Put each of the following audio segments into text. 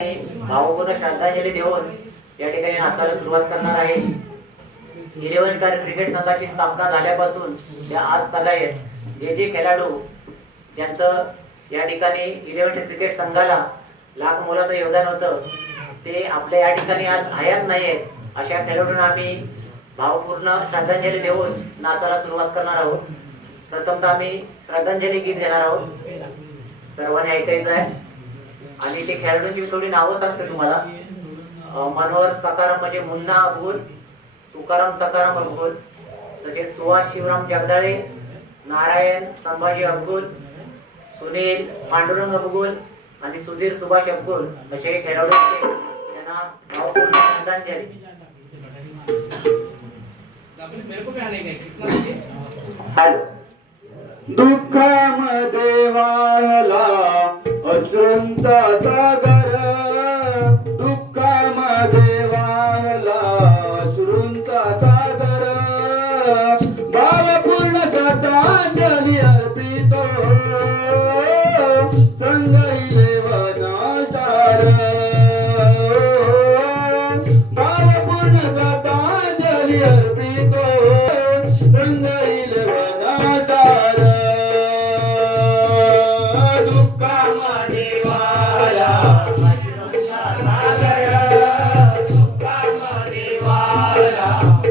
भावपूर्ण श्रद्धांजली देऊन या ठिकाणी नाचायला सुरुवात करणार आहे. इलेव्हन क्रिकेट संघाची स्थापना झाल्यापासून त्या आज तगायत जे जे खेळाडू ज्यांचं या ठिकाणी इलेव्हन क्रिकेट संघाला लाख मोलाचं योगदान होतं ते आपल्या या ठिकाणी आज हयात नाही आहेत. अशा खेळाडूंना आम्ही भावपूर्ण श्रद्धांजली देऊन नाचायला सुरुवात करणार आहोत. प्रथमतः आम्ही श्रद्धांजली गीत घेणार आहोत. सर्वांनी ऐकायचं आहे. आणि ते खेळाडूंची मी थोडी नावं सांगते तुम्हाला. मनोहर सकाराम म्हणजे मुन्ना अभूल तुकाराम सकाराम अभूल तसेच सुहास शिवराम जगदाळे नारायण संभाजी अबगुल सुनील पांडुरंग अबगुल आणि सुधीर सुभाष अबगुल असे हे खेळाडू होते. त्यांना भावपूर्ण श्रद्धांजली. हॅलो दुःख वाळला अश्रूंचा सागर दुःखामध्ये वाळला अश्रूंचा सागर. भावपूर्ण श्रद्धांजली अर्पितो संगईले वनाचार. भावपूर्ण श्रद्धांजली अर्पितो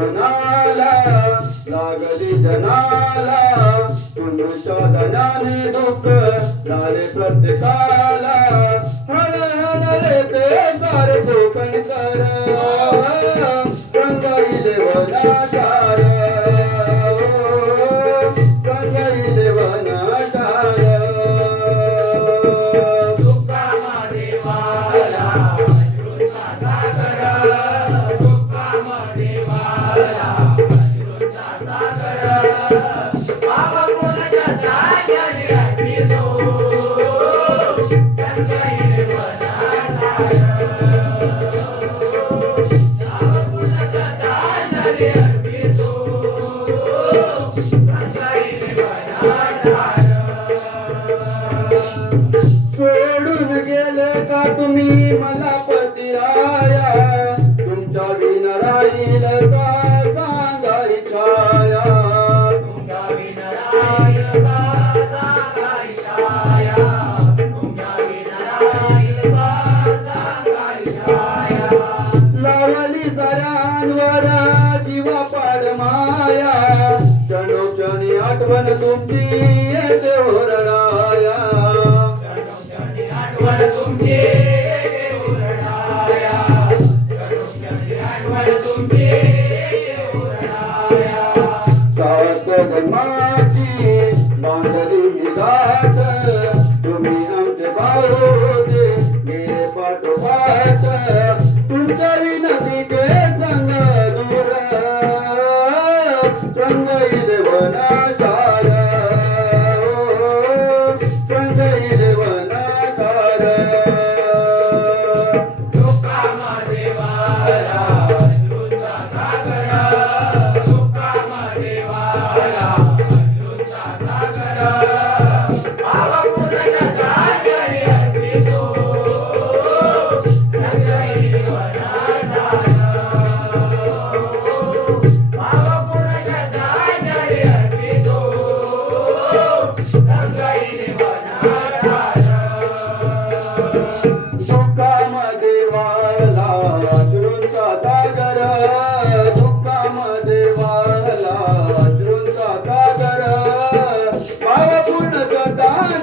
मनाला लागली जनाला तुम्ही सदनाने दुःख झाले प्रत्येकाला. हर हर ते सारे कोकण कर कंगाईले वनाकार. कंगाईले वनाकार. सोडून गेले का तुम्ही? मला वरांवरा जीवा पाड माया. क्षणोक्षणी आठवण तुमची येते ओरडाया आठवण तुमची येते माती तुम्ही आमचे